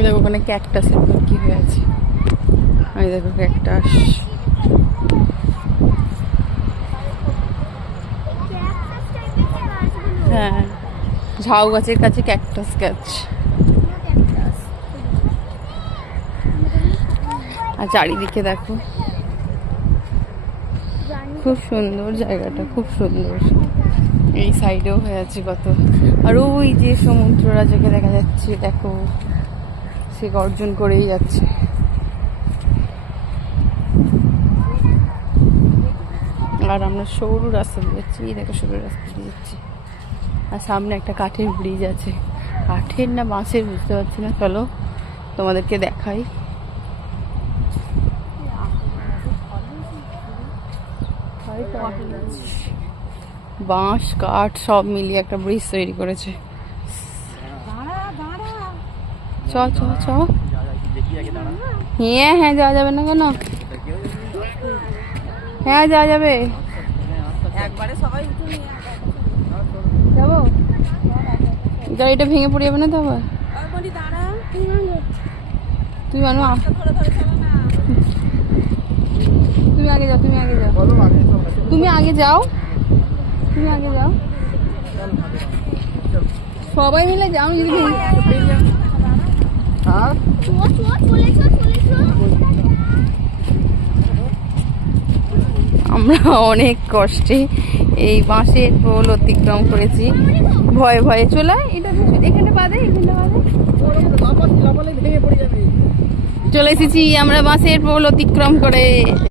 এই দেখো ওখানে ক্যাকটাসের কি হয়ে আছে, এই দেখো ক্যাকটাস। হ্যাঁ, ঝাউ গাছের কাছে ক্যাকটাস গাছ। আর চারিদিকে দেখো, খুব সুন্দর জায়গাটা, খুব সুন্দর। এই সাইডেও হয়ে আছে কত। আর ওই যে সমুদ্র রাজাকে দেখা যাচ্ছে, দেখো সে গর্জন করেই যাচ্ছে। আর আমরা সরু রাস্তা দিয়ে যাচ্ছি, দেখো সরু রাস্তা দিয়ে যাচ্ছি। আর সামনে একটা কাঠের ব্রিজ আছে, কাঠের না বাঁশের বুঝতে পারছি না, চলো তোমাদেরকে দেখাই। বাঁশ কাঠ সব মিলিয়ে একটা ব্রিজ তৈরি করেছে। চ চ চ। হ্যাঁ হ্যাঁ, যাওয়া যাবে না কেন? হ্যাঁ যাওয়া যাবে, যাবো। গাড়িটা ভেঙে পড়ে যাবে না তো আবার? তুমি মানু, তুমি আগে যাও, তুমি আগে যাও, তুমি আগে যাও, তুমি আগে যাও, সবাই মিলে যাও। যদি আমরা অনেক কষ্টে এই বাঁশের পোল অতিক্রম করেছি, ভয়ে ভয়ে। চলে এটা এখানে বাঁধে, এখানে বাঁধে। চলে এসেছি আমরা বাঁশের পোল অতিক্রম করে।